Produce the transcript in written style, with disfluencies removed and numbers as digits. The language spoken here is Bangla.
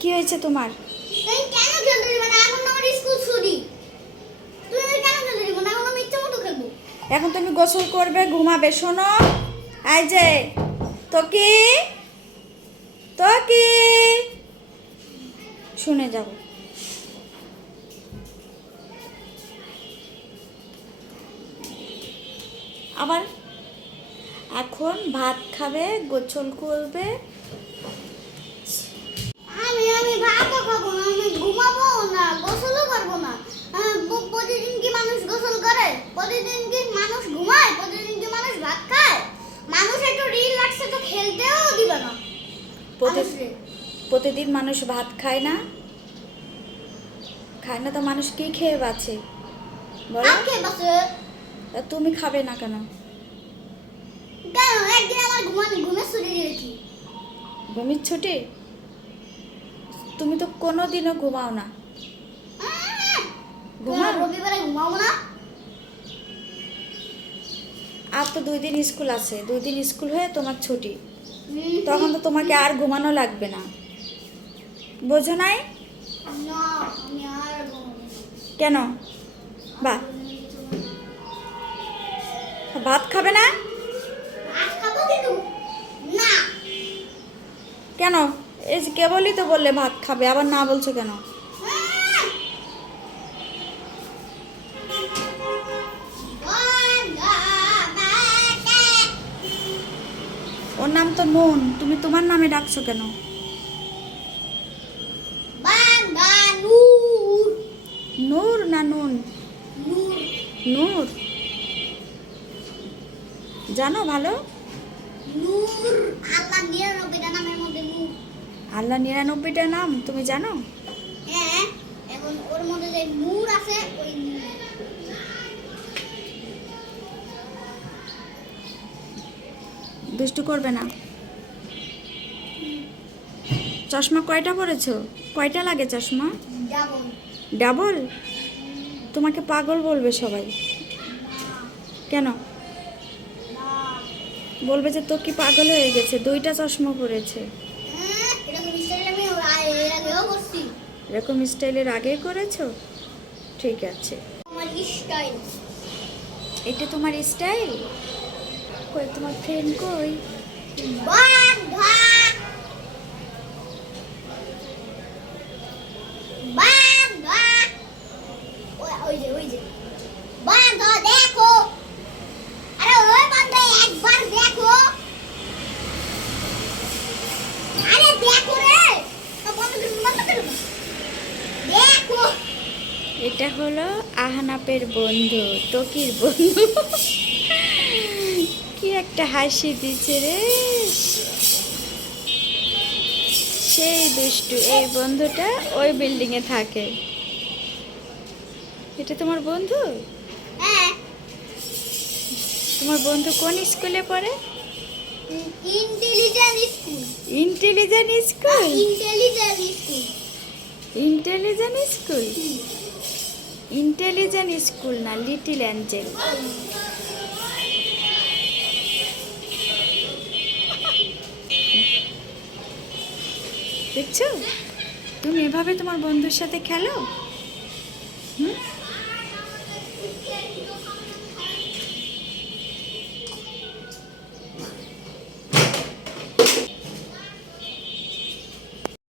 কি হয়েছে তোমার? তুই কেন খেলতে দিবি না? এখন আমার স্কুল ছুটি। তুই কেন খেলতে দিবি না? এখন আমি ইচ্ছা মতো খেলবো। এখন তুমি গোসল করবে, ঘুমাবে। শোনো, এই যে তোকি তোকি শুনে যাও। আবার এখন ভাত খাবে, গোসল করবে। আমি ভাতও খাবো না, আমি ঘুমাবো না, গোসলও করবো না। প্রতিদিন কি মানুষ গোসল করে? প্রতিদিন কি মানুষ ঘুমায়? প্রতিদিন কি মানুষ ভাত খায়? মানুষ একটু রিল লাগছে তো খেলতেও দিবে না। প্রতিদিন মানুষ ভাত খায় না? খায় না তো মানুষ কি খেয়ে বাঁচে বলো? খেয়ে বাঁচে। তা তুমি খাবে না কেন? কেন? একদিন আমার ঘুমের ছুটি দিয়েছি। ঘুমের ছুটি? তুমি তো কোনোদিনও ঘুমাও না। ঘুমাও? রবিবারে ঘুমাবো না? আর তো 2 দিন স্কুল আছে, 2 দিন স্কুল হয়ে তোমার ছুটি। তখন তো তোমাকে আর ঘুমানো লাগবে না, বোঝো নাই? না, আমি আর ঘুমাবো না। কেন? ভাত খাবে না? ভাত খাবো কিন্তু না। কেন? এই যে কেবলই তো বললে ভাত খাবে, আবার না বলছো কেন? ওর নাম তো নুন, তুমি তোমার নামে ডাকছো কেন? নূর না নুন? নূর। জানো ভালো? নূর আল্লাহ 99টা নামের মধ্যে নূর। আল্লাহ 99টা নাম তুমি জানো? হ্যাঁ, এখন ওর মধ্যে যে নূর আছে ওই নূর। দুষ্টু করবে না। চশমা কয়টা পরেছো? কয়টা লাগে চশমা? ডাবল। ডাবল? তোমাকে পাগল বলবে সবাই। কেন? বলবে যে তো কি পাগল হয়ে গেছে, 2টা চশমা পরেছে। এরকম স্টাইল আমি এর আগেও করছি। এরকম স্টাইলের আগে করেছো? ঠিক আছে। আমার স্টাইল। এটা তোমার স্টাইল? কই তোমার ফ্রেন্ড কই? বাঘা বাঘা ওই যে বাঘা দেখো। আরে ওই বাঘা একবার দেখো। আরে দেখো রে। তো বন্ধ করো। দেখো। এটা হলো আহনাপের বন্ধু, তকির বন্ধু। কি একটা হাসি দিচ্ছে রে, সেই দুষ্টু। এই বন্ধুটা ওই বিল্ডিং এ থাকে। এটা তোমার বন্ধু? হ্যাঁ। তোমার বন্ধু কোন স্কুলে পড়ে? Intelligent school. Intelligent school? Intelligent school. Intelligent school? Intelligent school না, লিটল অ্যাঞ্জেল। দেখছো, তুমি এভাবে তোমার বন্ধুর সাথে খেলো? হুম?